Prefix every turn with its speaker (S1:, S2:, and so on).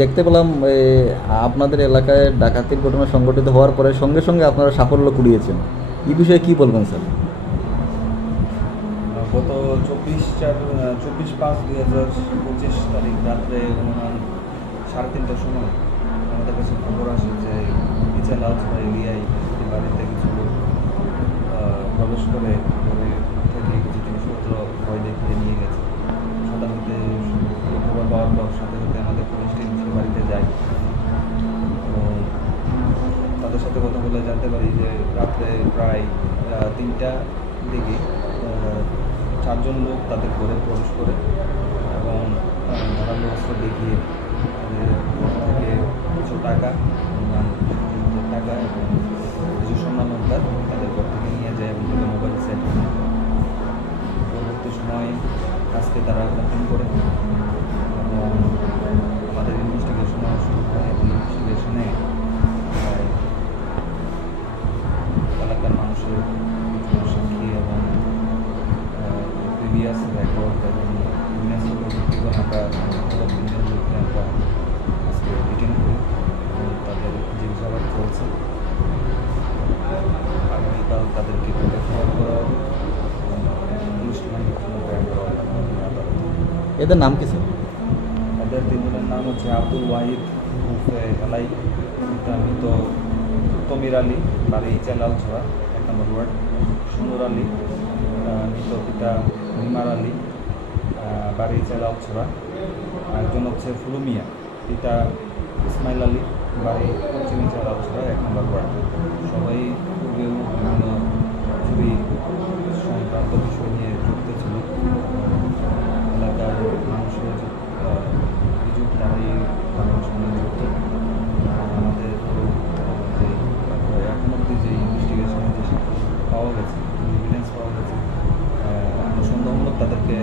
S1: দেখতে পেলাম আপনাদের এলাকায় ডাকাতির ঘটনা সংঘটিত হওয়ার পরে সঙ্গে সঙ্গে আপনারা সাফল্য কুড়িয়েছেন। এই বিষয়ে কি বলবেন, স্যার?
S2: গত চব্বিশ চার চব্বিশ পাঁচ দুই হাজার পঁচিশ তারিখ রাত্রে সাড়ে তিনটার সময় আমাদের কাছে খবর আসে যে ইচ্ছা বা এরিয়ায় বাড়িতে কিছু প্রবেশ করে ঘরে থেকে কিছু জিনিসপত্র ভয় দেখিয়ে নিয়ে গেছে সাধারণত খবর পাওয়ার পর সাথে সাথে আমাদের পুলিশ টিম সে বাড়িতে যায় এবং তাদের সাথে কথা বলে জানতে পারি যে রাত্রে প্রায় তিনটা দিকে চারজন লোক তাদের ঘরে প্রবেশ করে এবং ধারালো অস্ত্র দেখিয়ে থেকে কিছু টাকা টাকা এবং কিছু সম্মান স্বর্ণালঙ্কার তাদের ঘর থেকে নিয়ে যায় এবং তাদের মোবাইল সেট পরবর্তী সময় আজকে তারা কমপ্লেন করে।
S1: এদের নাম কি স্যার
S2: এদের তিনজনের নাম হচ্ছে আব্দুল ওয়াহিদ এলাই পিতা মৃত তমির আলী বাড়ি চেলাল ছড়া। নম্বর ওয়ার্ড সুন্দর আলী পিতা হিমার আলী বাড়ি জেলা ছড়া একজন হচ্ছে ফুলুমিয়া, পিতা ইসমাইল আলী, বাড়ি পশ্চিম জেলা ছড়া এক নম্বর ওয়ার্ড। সবাই পূর্বেও বিভিন্ন খুবই সংক্রান্ত বিষয়। পাওয়া গেছে এভিডেন্স পাওয়া গেছে। আমরা সন্দেহমূলক তাদেরকে